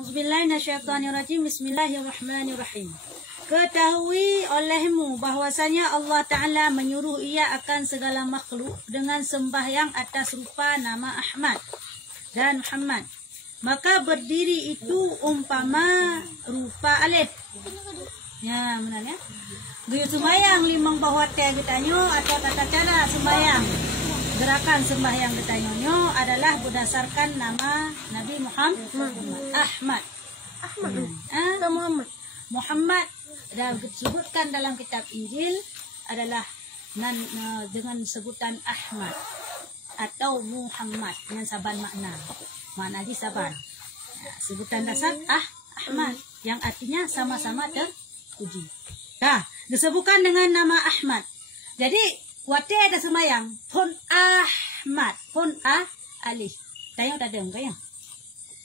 Auzubillahiminasyaitonirrajim. Bismillahirrahmanirrahim. Ketahui olehmu bahwasanya Allah Ta'ala menyuruh ia akan segala makhluk dengan sembahyang atas rupa nama Ahmad dan Muhammad. Maka berdiri itu umpama rupa alif. Ya, benar ya? Dia sembahyang limang bahwa teh getanyo atau tata cara sembahyang. Gerakan sembahyang getanyo adalah berdasarkan nama Nabi Muhammad. Ahmad. Muhammad dan disebutkan dalam kitab Injil adalah dengan sebutan Ahmad atau Muhammad dengan saban makna. Makna di saban. Sebutan dasar Ahmad yang artinya sama-sama terpuji. Nah, disebutkan dengan nama Ahmad. Jadi, wate ada sembahyang pun Ahmad, pun alif. Tayang tadam kaya.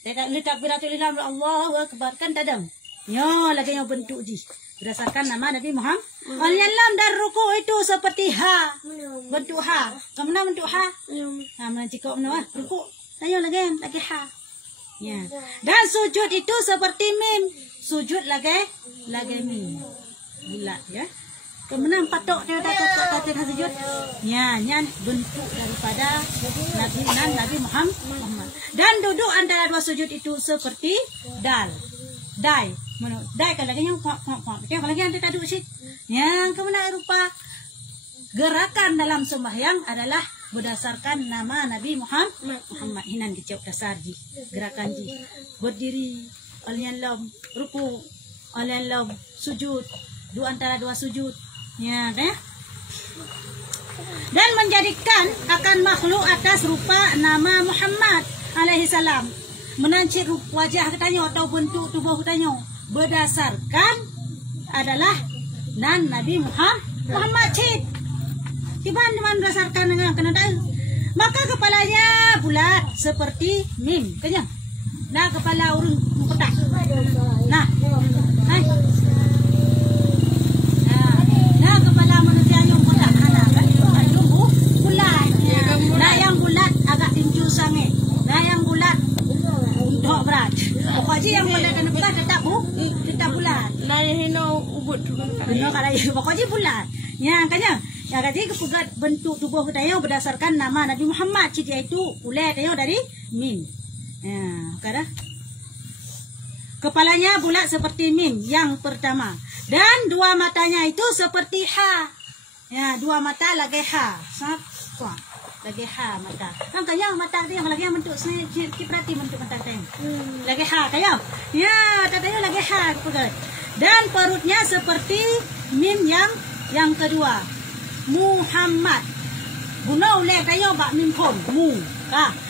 Tidak takbiratul ihram Allahu akbar kan tadam. Yo, lagi yang bentuk ji. Berdasarkan nama Nabi Muhammad. Al-Yalam dan ruku itu seperti ha. Bentuk ha. Kemana bentuk ha? Mana cikok mana? Ruku. Tayang lagi ha. Ya. Dan sujud itu seperti mim. Sujud lagi mim. Bulat ya. Kemenang patok dia kata sujud. Ya, nyan bentuk daripada Nabi Muhammad. Dan duduk antara dua sujud itu seperti dai. Dai kalau lagi yang kalau lagi yang tak duduk sit. Yang kemenang rupa gerakan dalam sembahyang adalah berdasarkan nama Nabi Muhammad. Hinan kecap dasar ji. Gerakan ji. Berdiri, al-yalam, ruku, al-yalam, sujud. Antara dua sujud. Ya, kan? Dan menjadikan akan makhluk atas rupa nama Muhammad alaihi salam. Menancir wajah katanya atau bentuk tubuh katanya berdasarkan adalah Nabi Muhammad cip. Tiba berdasarkan dengan kenadaan. Maka kepalanya bulat seperti mim, kenyang. Nah, kepala urang kotak. Nah, hai. Kepala manusia yang kotak anak kan bulat. Nah yang bulat agak tinju sange. Nah yang bulat untuk berat. Pokoknya yang bulat dan bulat tetap bulat. Nah yang hino ubud. Pokoknya bulat. Ya kanya. Ya jadi kepugat bentuk tubuh kita berdasarkan nama Nabi Muhammad. Ciri itu ulet dari mim. Ya, kada. Kepalanya bulat seperti mim yang pertama. Dan dua matanya itu seperti ha. Ya, dua mata lagi ha. Lagi ha mata. Makanya mata dia yang lagi yang bentuk kiprati bentuk mata dia. Lagi ha kayo. Ya, tatanya lagi ha pegat. Dan perutnya seperti mim yang kedua. Muhammad. Guna oleh kayo bak mim pon. Mu.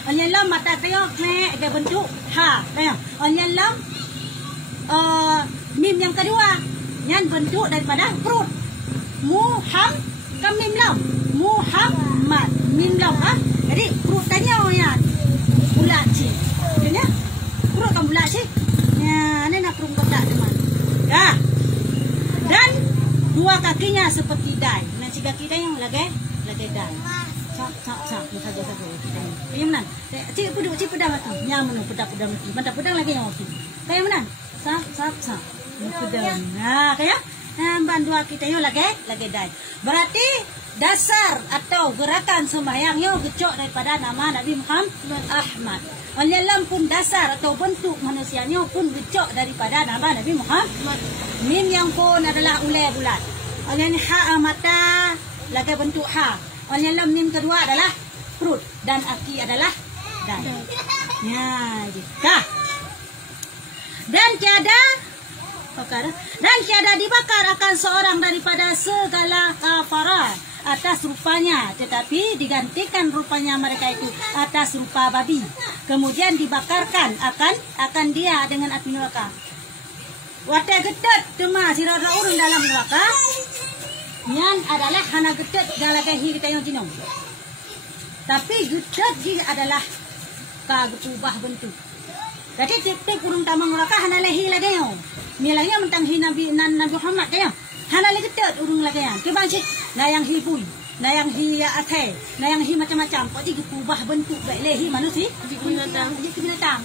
Anyalam mata kayo dia bentuk ha. Kayo. Anyalam mim yang kedua. Yang bentuk daripada perut. Mim lam. Muhammad. Mim lam. Jadi perut tanya ya. Bulat sih. Maksudnya perut kan bulat sih. Ya, ini nak perut kotak teman. Dah. Dan dua kakinya seperti dai. Nanti kaki dia yang lagi dai. Sak. Saja. Kayak mana? Cik pedang atau nyaman pedang mati. Mata pedang lagi yang waktu. Kayak mana? Sak. Pedang. Nah, kayak dua kita yo lagi dai. Berarti dasar atau gerakan sembahyang yo gecok daripada nama Nabi Muhammad Ahmad. Al-Yalam pun dasar atau bentuk manusianya pun gecok daripada nama Nabi Muhammad. Mim yang pun adalah ulai bulat. Al-Yalam ha mata lagi bentuk ha. Al-Yalam mim kedua adalah perut dan aki adalah dai. Ya, gitu. Dan tiada dibakar akan seorang daripada segala kafarat atas rupanya, tetapi digantikan rupanya mereka itu atas rupa babi. Kemudian dibakarkan akan dia dengan api neraka. Wate gedet cuma sirara urang dalam neraka. Yang adalah hana gedet galagahi kita yang jinong. Tapi gedet dia adalah kagubah bentuk. Jadi tiap-tiap urang tamang neraka hana lehi lagi yo. Milahnya mentang Nabi Muhammad kaya. Hana lagi tet urung lagi ya. Ke bangsit na yang hibui, na yang hi athe, na yang hi macam-macam. Pokoknya ubah bentuk baik lehi manusia. Jadi binatang.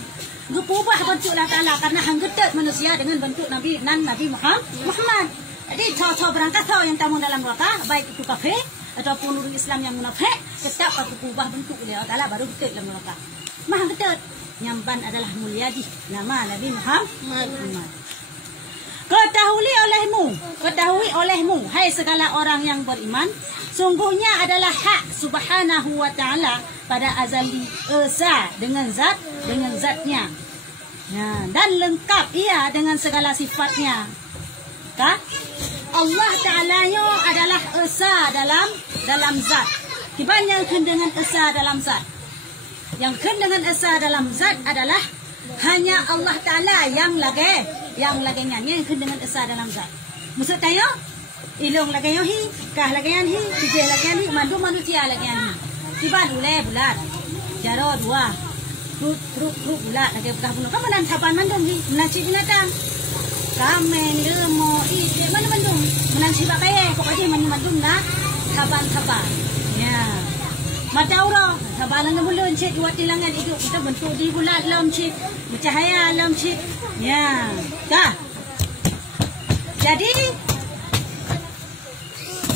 Gupubah bentuk Allah Ta'ala karena hanggetet manusia dengan bentuk Nabi Muhammad. Jadi co berangkat yang tamu dalam neraka, baik itu kafir ataupun orang Islam yang munafik, tetap aku ubah bentuk Allah Ta'ala baru getet dalam neraka. Mah getet. Nyamban adalah mulyadi nama Nabi Muhammad. Ketahui olehmu, hai segala orang yang beriman, sungguhnya adalah hak Subhanahu wa Ta'ala pada azali esa dengan zatnya. Ya, dan lengkap ia dengan segala sifatnya. Kah? Allah Ta'ala adalah esa dalam zat. Kibanya dengan esa dalam zat. Yang dengan esa dalam zat adalah hanya Allah Ta'ala yang laganya yang dengan esa dalam zat. Maksud tayo ilong lagayo hi, kah lagayan hi, tijeh lagayan hi, mandu manusia lagayan hi. Tiban ule bulat, jaro dua, truk bulat lagi bekah bunuh. Kamu dan saban mandung hi, menanci binatang. Kamen demo ide mana mandung, menanci bakai, pokoknya mandung na saban. Ya. Mata uro, sabalan na mulun cik dua tilangan hidup kita bentuk di bulat lam cik, bercahaya lam cik. Ya. Kah? Jadi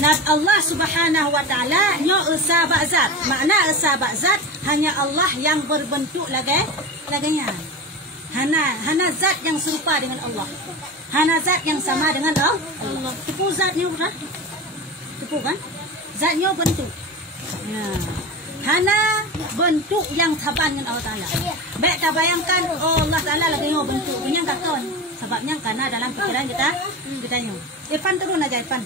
Allah Subhanahu wa Ta'ala nyo esa ba'zat. Makna esa ba'zat hanya Allah yang berbentuk laganya. Hana zat yang serupa dengan Allah. Hana zat yang sama dengan Allah. Tepu zatnya kan? Tepu kan? Zatnya bentuk. Ya. Hana bentuk yang taban dengan Allah Ta'ala. Baik tak bayangkan Allah Ta'ala laganya bentuk. Punya katon. Sebabnya karena dalam pikiran kita nyo. Irfan turun aja Irfan.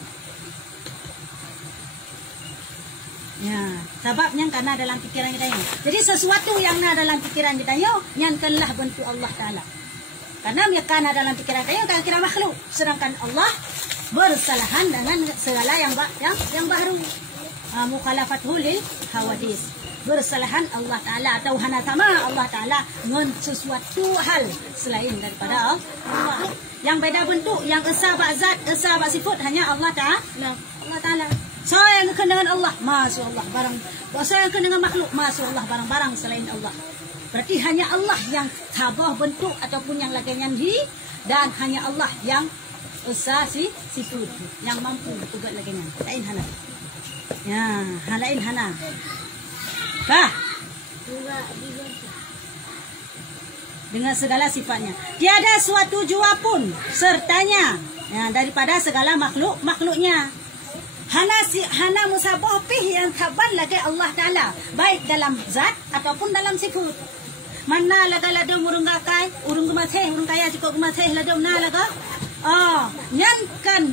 Ya, sebabnya karena dalam pikiran kita ini. Jadi sesuatu yang ada dalam pikiran kita yang telah bentuk Allah Ta'ala. Karena karena dalam pikiran kita kan kira makhluk. Sedangkan Allah bersalahan dengan segala yang baru. Mukhalafatul lil hawadis. Bersalahan Allah Ta'ala atau hana sama Allah Ta'ala dengan sesuatu hal selain daripada Allah. Yang beda bentuk, yang esa ba'zat, esa ba'sifat hanya Allah Ta'ala. Saya yang dengan Allah, masya Allah barang. Saya yang dengan makhluk, masya Allah barang-barang selain Allah. Berarti hanya Allah yang tabah bentuk ataupun yang lagian dan hanya Allah yang esa sifat yang mampu bertugas lagian. Lain hana. Ya, lain hana. Kah? Dengan segala sifatnya. Tiada suatu jua pun sertanya daripada segala makhluknya. Hana musabah pih yang taban lagi Allah Ta'ala. Baik dalam zat ataupun dalam sifat. Mana laga ladong urung gakai, urung gemaseh, urung kaya cukup gemaseh ladong na laga. Yan kan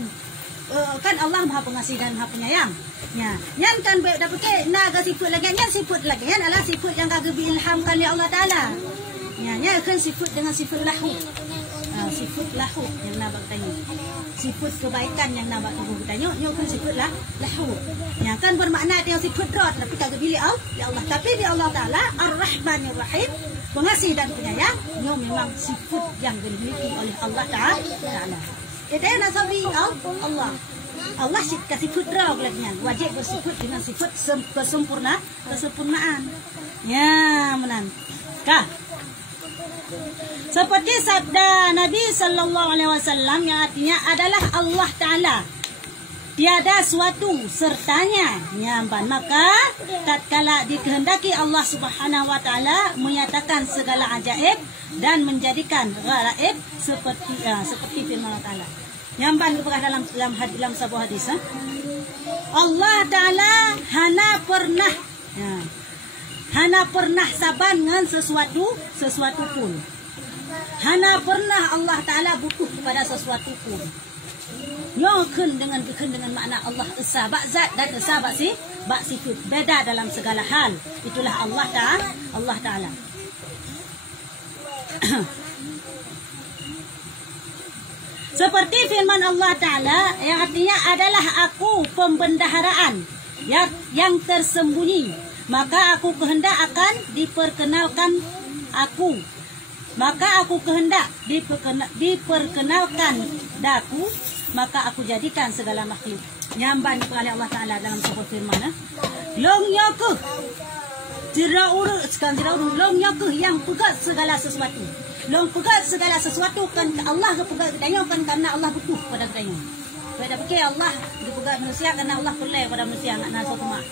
Allah Maha Pengasih dan Maha Penyayang. Ya, yan kan dapat ke naga sifat lagi, yan sifat lagi. Yan adalah sifat yang kagak diilhamkan oleh Allah Ta'ala. Ya, yan kan sifat dengan sifat lahu. Sifat lahu yang nak bertanya. Sifat kebaikan yang nak bertanya, nyo kan sifat lahu. Yang kan bermakna dia sifat rot tapi kagak pilih Allah. Tapi di Allah Ta'ala Ar-Rahmanir Rahim, Pengasih dan Penyayang, nyo memang sifat yang dimiliki oleh Allah Ta'ala. Itu yang nasabi Allah. Allah kasih putra lagi wajib bersifat dengan sifat kesempurnaan. Ya, menang. Kah? Seperti sabda Nabi Sallallahu Alaihi Wasallam yang artinya adalah Allah Ta'ala tiada suatu sertanya nyamban. Maka tatkala dikehendaki Allah Subhanahu Wa Ta'ala menyatakan segala ajaib dan menjadikan ghaib seperti firman Allah Ta'ala. Nyamban berkah dalam sebuah hadis. Allah Ta'ala hana pernah saban dengan sesuatu pun. Hana pernah Allah Ta'ala butuh kepada sesuatu pun. Nyoken dengan makna Allah esa ba'zat dan esa ba'sifat. Beda dalam segala hal. Itulah Allah Ta'ala. Seperti firman Allah Ta'ala yang artinya adalah aku pembendaharaan yang tersembunyi. Maka aku kehendak akan diperkenalkan aku. Maka aku kehendak diperkenalkan daku. Maka aku jadikan segala makhluk. Nyamban oleh Allah Ta'ala dalam sebuah firman. Long yoku Long yang pegat segala sesuatu. Long pegat segala sesuatu kan Allah ke pegat katanya kan karena Allah butuh pada katanya. Pada fikir Allah dia pegat manusia karena Allah pelai pada manusia nak naso mak.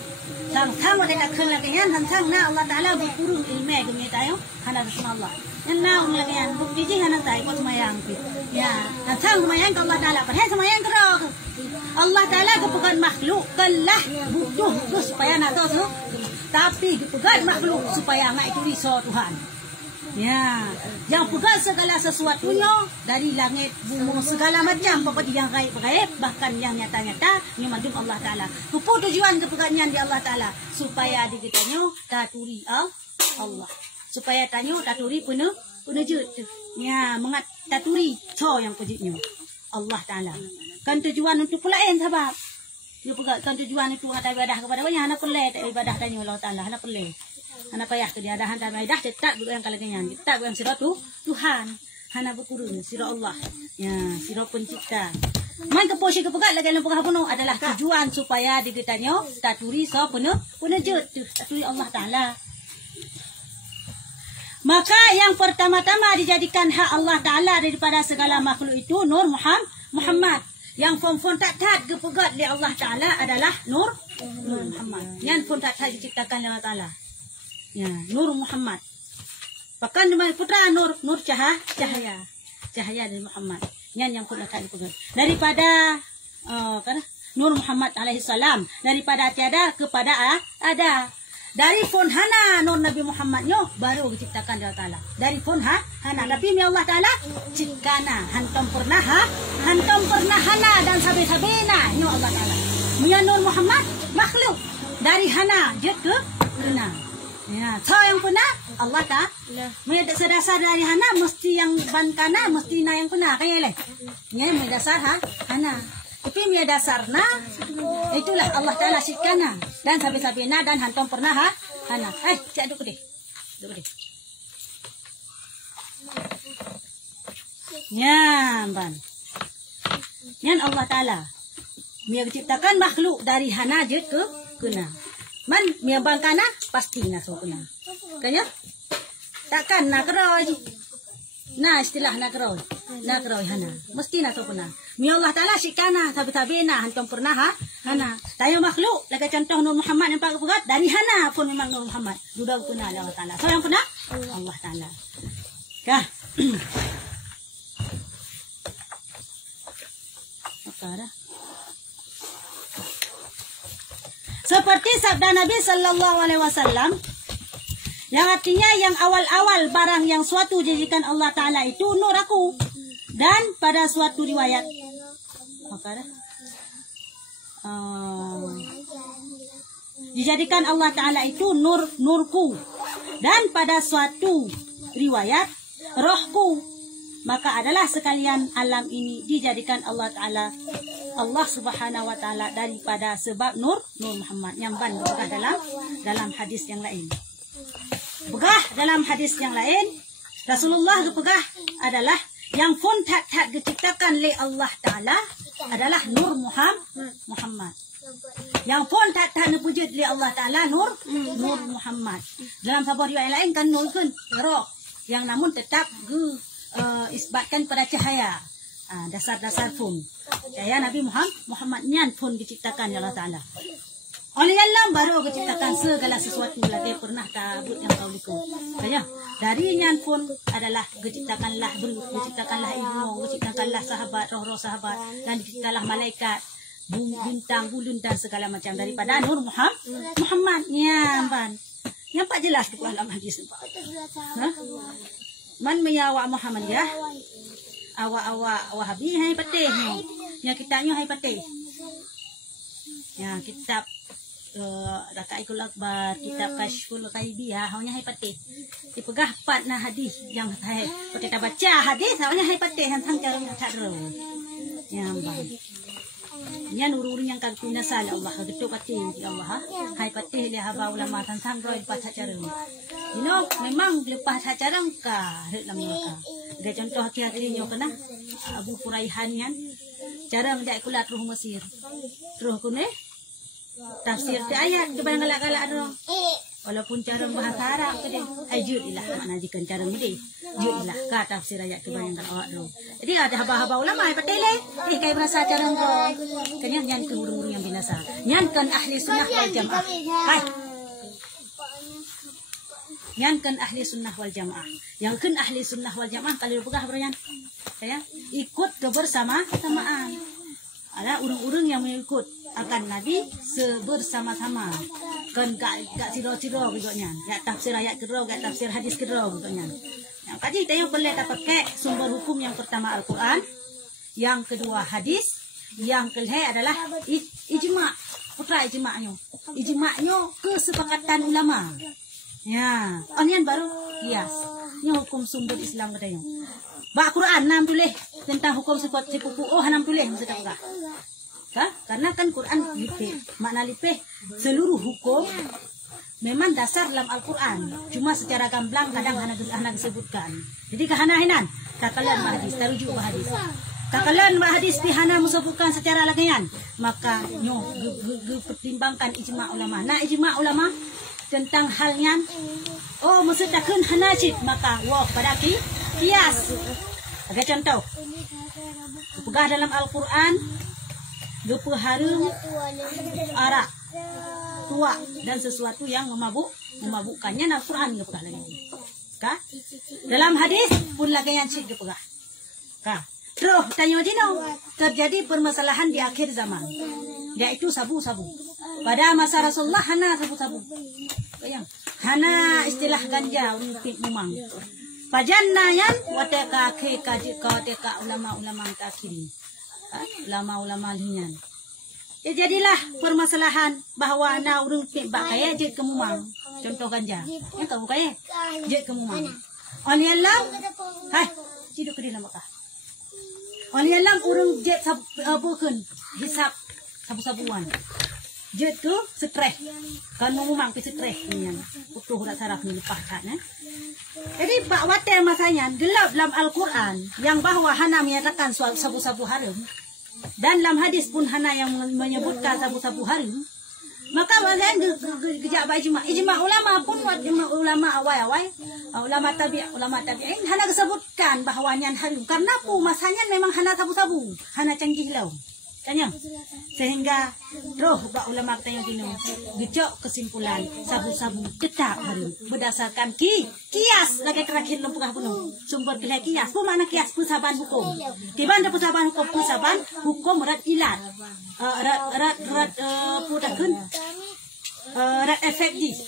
Sang ada kelakayan sang na Allah Taala berturun ilmu ke tayo hana Allah. Yang naung lakayan bukti jing hana tai kot mayang pi. Ya, sang mayang Allah Taala padahal semayang kerok. Allah Taala ke pegat makhluk kelah butuh supaya nak tahu tapi dipegat makhluk supaya nak itu risau Tuhan. Ya, yang pegat segala sesuatunya dari langit, bumi, segala macam seperti yang gaib-gaib bahkan yang nyata-nyata ni madum Allah Taala. Apa tujuan kepegatnya di Allah Taala? Supaya dikitanya taturi Allah. Supaya tanya taturi penujud. Ya, mengat taturi so yang pejitnya Allah Taala. Kan tujuan untuk pelayan sebab dia pegatkan tujuan itu ada ibadah kepada banyak anak pelai tak ibadah tanya Allah Taala anak pelai anak payah tu dia ada hantar ibadah tetap bukan kalagangan tetap bukan sirah tu Tuhan hana berkurun sirah Allah ya sirah pencipta man ke posisi kepegat lagi dalam pegah penuh adalah tujuan supaya dikitanya taturi so penujud taturi Allah Taala. Maka yang pertama-tama dijadikan hak Allah Taala daripada segala makhluk itu Nur Muhammad. Yang fon tak kepegat oleh Allah Taala adalah Nur Muhammad. Yang fon tak diciptakan oleh Allah Taala. Ya, Nur Muhammad. Bahkan nama putra Nur cahaya dari Muhammad. Yang fon tak kepegat. Daripada Nur Muhammad alaihi salam, daripada tiada kepada ada. Dari fon hana Nur Nabi Muhammad nyo baru diciptakan oleh Allah Taala. Dari fon hana tapi mi Allah Taala cipkana hantam pernah hana dan sabe-sabena nyo Allah Taala. Mi Nur Muhammad makhluk dari hana je ke kena. Ya, so yang pernah Allah Taala. Mi dasar dari hana mesti yang ban kana mesti na yang kena kaya leh. Nya mi dasar hana. Tapi mi dasarna itulah Allah Taala cipkana dan sabe-sabena dan hantam pernah hana. Cak duduk deh. Ya, ban. Yang Allah Taala dia ciptakan makhluk dari hana je ke kena. Man dia bangkana pasti na so kena. Kanya? Takkan nak keroj. Nah istilah nak keroj hana. Mesti na so kena. Mi Allah Taala sikana sabe-sabena hantam pernah hana. Tayo makhluk lagi contoh Nur Muhammad yang pakai pegat dari hana pun memang Nur Muhammad. Sudah kena Allah Taala. So yang pernah Allah Taala. Kah? Seperti sabda Nabi Sallallahu Alaihi Wasallam yang artinya yang awal-awal barang yang suatu jadikan Allah Taala itu nur aku dan pada suatu riwayat dijadikan Allah Taala itu nurku dan pada suatu riwayat rohku. Maka adalah sekalian alam ini dijadikan Allah Taala Allah Subhanahu wa Taala daripada sebab Nur Muhammad yang ban begah dalam hadis yang lain. Begah dalam hadis yang lain Rasulullah begah adalah yang pun tak diciptakan oleh Allah Taala adalah Nur Muhammad. Yang pun tak dipujud oleh Allah Taala Nur Muhammad. Dalam sebuah riwayat lain kan nur kan roh yang namun tetap isbatkan pada cahaya. Dasar-dasar pun cahaya Nabi Muhammad nyan pun diciptakan oleh Allah Taala. Oleh Allah baru diciptakan segala sesuatu lagi pernah tabut yang kau liku. Kaya dari nyan pun adalah diciptakanlah ilmu, diciptakanlah sahabat, roh-roh sahabat dan diciptakanlah malaikat, bintang, bulan dan segala macam daripada Nur Muhammad nyan ban. Yang pak jelas tu dalam hadis tu. Man meyawa Muhammad ya. Awak Wahabi hai patih ni. Yang kitanya hai patih. Ya kitab Rakaikul Akbar, kitab Kashful Ghaibi hanya hai patih. Dipegah pat na hadis yang hai. Kalau kita baca hadis hanya hai patih tentang cara cara. Ya bang. Nya nururi yang kan punya salah Allah betul patih ya Allah. Hai patih dia haba ulama tentang roy pat cara. Memang lepas acara ka dalam mereka. Ada contoh akhir-akhir nyo kena Abu Furaihan yan. Cara menjak kulat ruh Mesir. Ruh kune tafsir ti ayat keban galak-galak do. Walaupun cara bahasa Arab ke dia. Judilah makna jika cara ni. Judilah ka tafsir ayat kebanyakan awak dulu. Jadi ada haba-haba ulama yang patele. Kayak berasa cara engkau. Kenyan nyan ke urung-urung yang binasa. Nyan kan ahli sunnah wal jamaah. Hai. Nyan kan ahli sunnah wal jamaah. Yang kan ahli sunnah wal jamaah kalau pegah bernyan. Saya ikut kebersamaan. Ada urung-urung yang mengikut akan Nabi sebersama-sama. Kan gak ciro-ciro begitunya. Gak tafsir ayat kedua, gak tafsir hadis kedua begitunya. Yang kaji kita boleh dapat pakai sumber hukum yang pertama Al-Quran, yang kedua hadis, yang ketiga adalah ijma'. Putra ijma'nya. Ijma'nya kesepakatan ulama. Ya, onian baru kias. Ini hukum sumber Islam katanya. Ba Quran nam tulis tentang hukum sifat sipupu. Oh, nam tulis maksud apa? Karena kan Quran lipih, makna lipih seluruh hukum memang dasar dalam Al-Quran. Cuma secara gamblang kadang hana disebutkan. Jadi kehanahinan, takalan hadis, terujuk hadis. Takalan hadis dihana disebutkan secara lagian. Maka nyo pertimbangkan ijma' ulama. Nah ijma' ulama tentang halnya, oh maksud takun hanajid, maka wah pada kias. Ada contoh. Pegah dalam Al-Quran gepa harum arak tua dan sesuatu yang memabukkannya Al-Quran gepegah lagi. Kah? Dalam hadis pun lagi yang cik gepegah. Kah? Terus tanya dino terjadi permasalahan di akhir zaman, yaitu sabu-sabu. Pada masa Rasulullah hana sabu-sabu. Bayang. Hana istilah ganja untuk memang. Pajanna yan wateka ke wateka ulama-ulama takirin. Ulama-ulama linyan. Ya jadilah permasalahan bahwa na urung bak kaya jet kemumang. Contoh ganja. Yang kamu kaya jet kemumang. Olialam, hai, ciduk ke nama kah? Olialam urung jet bukan hisap sabu-sabuan. Jet tu stres. Kan mumang ke stres ni. Utuh dak saraf ni lepas kan. Jadi bak wate masanya gelap dalam Al-Quran yang bahwa hana menyatakan sabu-sabu haram. Dan dalam hadis pun hana yang menyebutkan sabu-sabu haram. Maka walain gejak ijma' ulama pun ulama awal-awal, ulama tabi'in hana disebutkan bahawa nyan haram. Karena apa masanya memang hana sabu-sabu, hana canggih lau. Tanya. Sehingga roh bak ulama tanya dino gejak kesimpulan sabu-sabu tetap haram berdasarkan kias lagi terakhir lempukah penuh sumber kias. Apa makna kias? Pusaban hukum. Tiban ada pusaban hukum rat ilat. Rat putakeun rat efektif.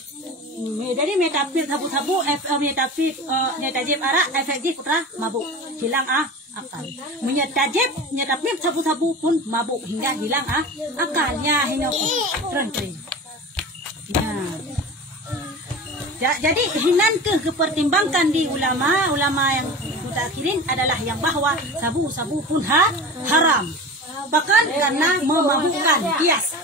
Jadi metafik sabu-sabu metafik netajib arak efektif putra mabuk hilang akal. Menyetajib nyetapip sabu-sabu pun mabuk hingga hilang akalnya hingga keren. Jadi hinan kepertimbangkan di ulama yang mutakhirin adalah yang bahwa sabu-sabu pun haram. Bahkan karena memabukkan kias.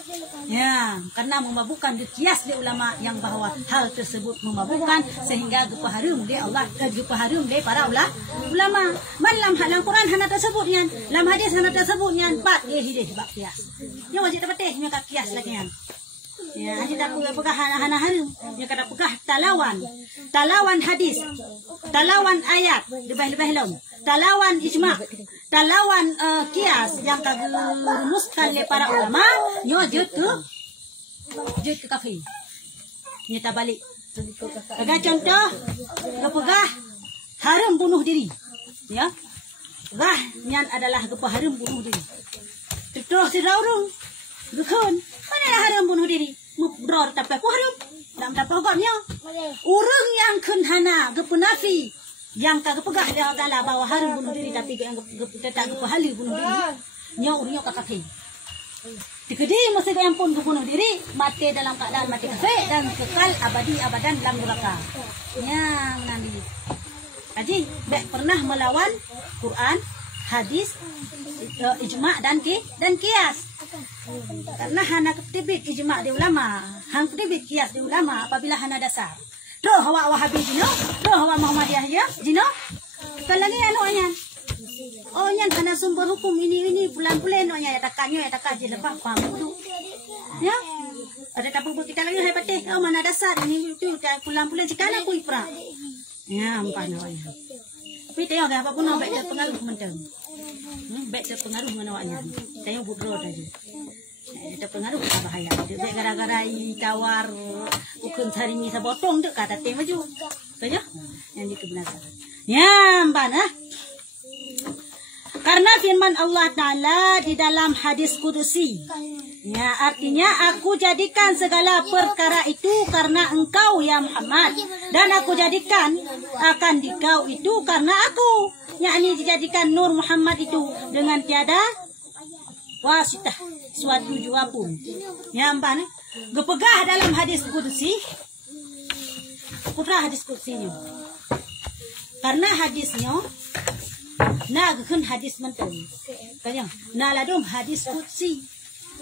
Ya, karena memabukkan di kias di ulama yang bahwa hal tersebut memabukkan sehingga gepaharum di Allah gepaharum di para ulama. Malam dalam Quran hana tersebutnya, dalam hadis hana tersebutnya empat hidih bab kias. Nya wajib dapat teh nya kias lagi kan. Ya, hadis tak pegah hana harum. Nya kada pegah talawan hadis. Talawan ayat lebih-lebih laun. Talawan ijma'. Talawan kias yang dirumuskan oleh para ulama, nyo jut ke kafir. Nyata balik. Agak contoh, kepegah haram bunuh diri. Ya. Pegah nyan adalah kepegah haram bunuh diri. Terus siraurung. Dukun. Mana haram bunuh diri? Mubror tapi aku haram. Dalam tak pokoknya. Urang yang kunhana kepenafi yang kagak pegah dia adalah bawa harum bunuh diri tapi yang tetap kepahali bunuh diri nyo kakak dikedi mesti yang pun bunuh diri mati dalam keadaan mati kafir dan kekal abadan dalam neraka yang nanti Haji pernah melawan Quran hadis ijma' dan kias karena hana ketibik ijma' di ulama hang ketibik kias di ulama apabila hana dasar. Doh hawa Wahabi jino, doh hawa Muhammadiyah ya jino. Kalau ni anu anyan. Oh nyan karena sumber hukum ini bulan-bulan no nya ya takkannya ya takkan je lepak pam dulu. Ya. Ada tapung kita lagi hai patih. Oh mana dasar ini tu pulang-pulang cikana ku ipra. Ya ampun awaknya. Tapi tengok apa pun baik dah pengaruh mentang. Baik dah pengaruh mana awaknya. Tengok budro tadi. Ada pengaruh apa bahaya. Baik gara-gara tawar ukun cari mi sabotong dek kata teh maju. Tanya? Yang itu benar. Ya ampun Karena firman Allah Ta'ala di dalam hadis kudusi. Ya, artinya aku jadikan segala perkara itu karena engkau ya Muhammad. Dan aku jadikan akan dikau itu karena aku. Yakni dijadikan Nur Muhammad itu dengan tiada wasitah suatu jua pun. Ya ampun. Gepegah dalam hadis kudusi. Putra hadis kudusinya. Karena hadisnya na gakun hadis mentul. Kayang na ladum hadis kudsi.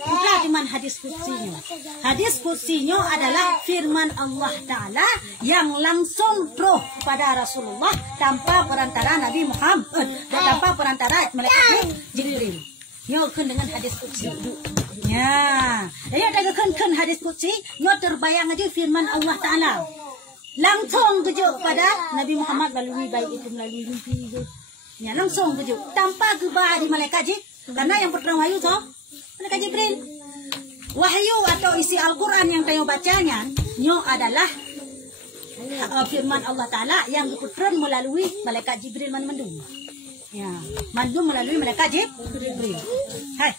Putra diman hadis kudsinya. Hadis kudsinya adalah firman Allah Ta'ala yang langsung roh pada Rasulullah tanpa perantara Nabi Muhammad dan tanpa perantara malaikat Jibril. Nyo kun dengan hadis kudsi. Ya, ya ada kun hadis kudsi, nyo terbayang aja firman Allah Ta'ala. Langsung tuju pada Nabi Muhammad melalui baik itu melalui mimpi. Ya langsung tuju tanpa gebah di malaikat Jibril. Karena yang pertama wahyu toh malaikat Jibril. Wahyu atau isi Al-Quran yang tayo bacanya nyo adalah firman Allah Ta'ala yang diputeran melalui malaikat Jibril mandum. Ya, mandum melalui malaikat Jibril. Hai.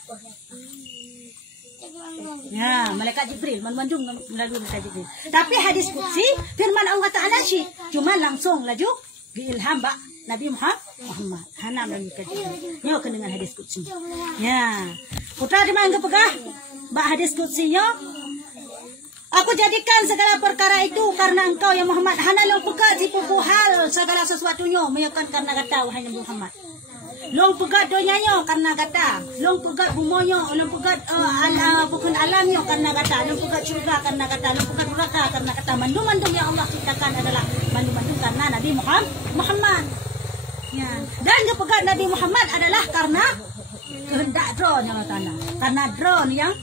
Ya, malaikat Jibril mandum melalui malaikat Jibril. Tapi hadis qudsi firman Allah Ta'ala sih cuma langsung laju diilham Nabi Muhammad. Hana malaikat Jibril. Nyo dengan hadis qudsi. Ya. Putra di mana pegah? Hadis qudsinya. Aku jadikan segala perkara itu karena engkau ya Muhammad. Hana lo pegah di pupu hal segala sesuatunya meyakan karena kata wahai Nabi Muhammad. Long pegat donyanya karena kata, long pegat bumonya, long pegat bukan alamnya karena kata, long pegat syurga karena kata, long pegat neraka karena kata. Mandum-mandum yang Allah ciptakan adalah mandum-mandum karena Nabi Muhammad. Ya. Dan pegat Nabi Muhammad adalah karena kehendak drone yang Allah Ta'ala. Karena drone yang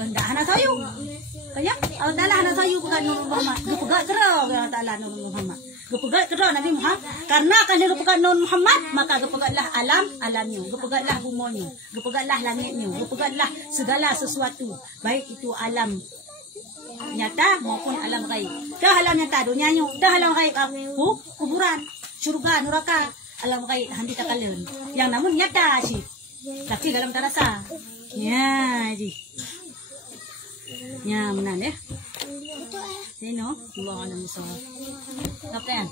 kehendak anak sayu. Kaya Allah Ta'ala anak sayu pegat Nabi Muhammad. Pegat drone yang Allah Ta'ala Nabi Muhammad. Gepegat kedua Nabi Muhammad. Karena akan dia gepegat Nabi Muhammad, maka gepegatlah alamnya, gepegatlah bumanya, gepegatlah langitnya, gepegatlah segala sesuatu, baik itu alam nyata maupun alam gaib. Dah alam nyata dunianya, dah alam gaib kuburan, syurga, neraka, alam gaib handi takalen. Yang namun nyata sih. Tapi dalam terasa. Ya, ji. Ya, benar ya. Sino? Allah alam. Kapten.